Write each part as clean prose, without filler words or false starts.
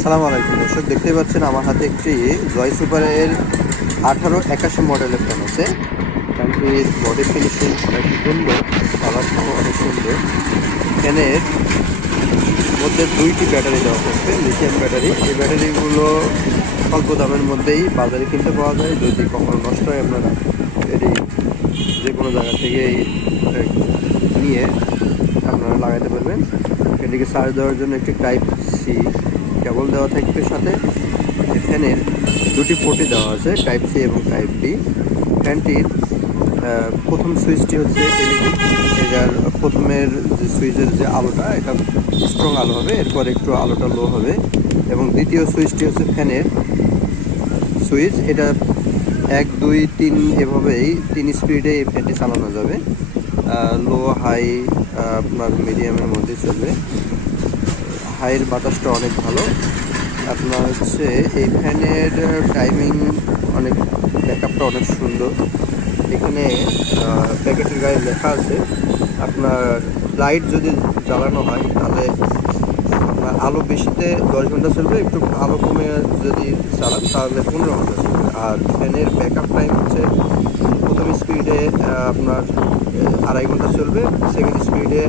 আসসালামু আলাইকুম দর্শক, দেখতেই পাচ্ছেন আমার হাতে একটি জয় সুপারের 1881 মডেলের ফ্যান আছে। ফ্যানটির বডি ফিনিশিং অনেক সুন্দর, কালারটাও অনেক সুন্দর। ফ্যানের মধ্যে দুইটি ব্যাটারি দেওয়া থাকবে, লিথিয়াম ব্যাটারি। এই ব্যাটারিগুলো অল্প দামের মধ্যেই বাজারে কিনতে পাওয়া যায়। যদি কখনো নষ্ট হয় আপনারা এটি যে কোনো জায়গা থেকেই নিয়ে আপনারা লাগাতে পারবেন। এটিকে চার্জ দেওয়ার জন্য একটি টাইপ সি কেবল দেওয়া থাকবে, সাথে ফ্যানের দুটি পোর্টই দেওয়া আছে, টাইপ সি এবং টাইপ বি। ফ্যানটির প্রথম সুইচটি হচ্ছে এলইডি। এটার প্রথমের যে সুইচের যে আলোটা, এটা স্ট্রং আলো হবে, এরপর একটু আলোটা লো হবে। এবং দ্বিতীয় সুইচটি হচ্ছে ফ্যানের সুইচ। এটা 1, 2, 3 এভাবেই 3 স্পিডে এই ফ্যানটি চালানো যাবে। লো হাই আপনার মিডিয়ামের মধ্যে চলবে। হাইয়ের বাতাসটা অনেক ভালো। আপনার হচ্ছে এই ফ্যানের টাইমিং অনেক, ব্যাকআপটা অনেক সুন্দর। এখানে প্যাকেটের গায়ে লেখা আছে আপনার লাইট যদি জ্বালানো হয় তাহলে আপনার আলো বেশিতে 10 ঘন্টা চলবে, একটু আলো কমে যদি চালান তাহলে 15 ঘন্টা চলবে। আর ফ্যানের ব্যাকআপ টাইম হচ্ছে প্রথম স্পিডে আপনার 2.5 ঘন্টা চলবে, সেকেন্ড স্পিডে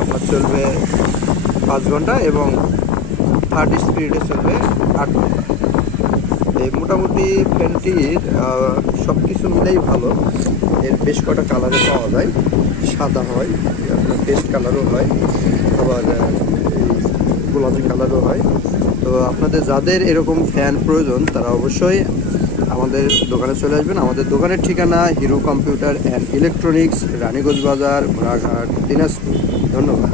আপনার চলবে 5 ঘন্টা এবং থার্ড স্পিডে চলবে 8 ঘন্টা। এই মোটামুটি ফ্যানটির সব কিছু মিলেই ভালো। এর বেশ কটা কালারে পাওয়া যায়, সাদা হয়, আপনার পেস্ট কালারও হয়, আবার গোলাপি কালারও হয়। তো আপনাদের যাদের এরকম ফ্যান প্রয়োজন তারা অবশ্যই আমাদের দোকানে চলে আসবেন। আমাদের দোকানের ঠিকানা hero computer and electronics, Raniganj বাজার, ঘোড়াঘাট, দিনাজপুর। ধন্যবাদ।